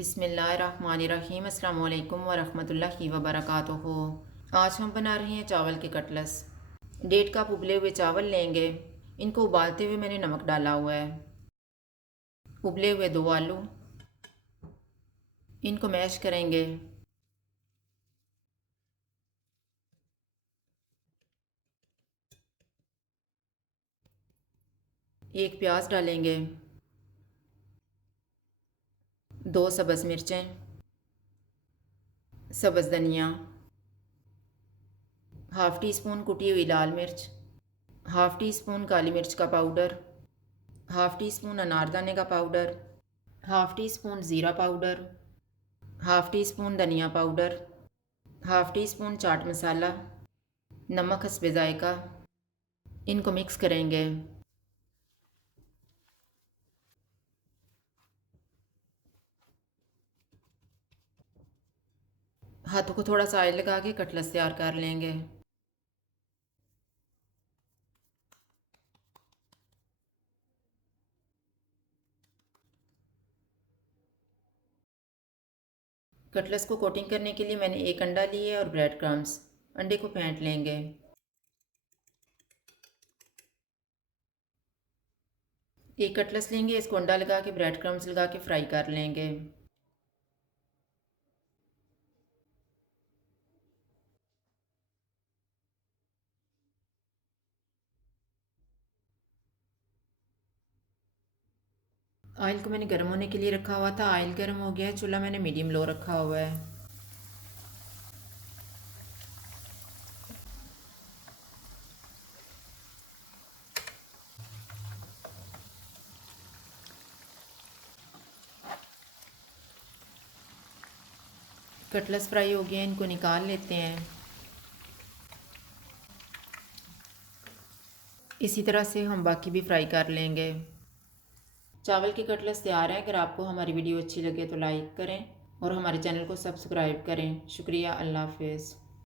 बिस्मिल्लाहिर्रहमानिर्रहीम अस्सलाम वालेकुम वरहमतुल्लाहि वबरकातुहू। आज हम बना रहे हैं चावल के कटलस। 1.5 कप उबले हुए चावल लेंगे। इनको उबालते हुए मैंने नमक डाला हुआ है। उबले हुए 2 आलू, इनको मैश करेंगे। एक प्याज डालेंगे। 2 सब्ज़ मिर्चें, सब्ज़ धनिया, हाफ़ टी स्पून कुटी हुई लाल मिर्च, हाफ़ टी स्पून काली मिर्च का पाउडर, हाफ़ टी स्पून अनारदाने का पाउडर, हाफ़ टी स्पून ज़ीरा पाउडर, हाफ़ टी स्पून धनिया powder, half tea spoon chaat masala, नमक हस्बे ज़ायका। इनको मिक्स करेंगे। हाथों को थोड़ा सा ऑयल लगा के कटलस तैयार कर लेंगे। कटलस को कोटिंग करने के लिए मैंने एक अंडा लिया और ब्रेड क्रम्स। अंडे को फेंट लेंगे। एक कटलस लेंगे, इसको अंडा लगा के ब्रेड क्रम्स लगा के फ्राई कर लेंगे। ऑयल को मैंने गर्म होने के लिए रखा हुआ था। ऑयल गर्म हो गया है। चूल्हा मैंने मीडियम लो रखा हुआ है। कटलस फ्राई हो गया, इनको निकाल लेते हैं। इसी तरह से हम बाकी भी फ्राई कर लेंगे। चावल के कटलस तैयार हैं। अगर आपको हमारी वीडियो अच्छी लगे तो लाइक करें और हमारे चैनल को सब्सक्राइब करें। शुक्रिया। अल्लाह हाफ़िज़।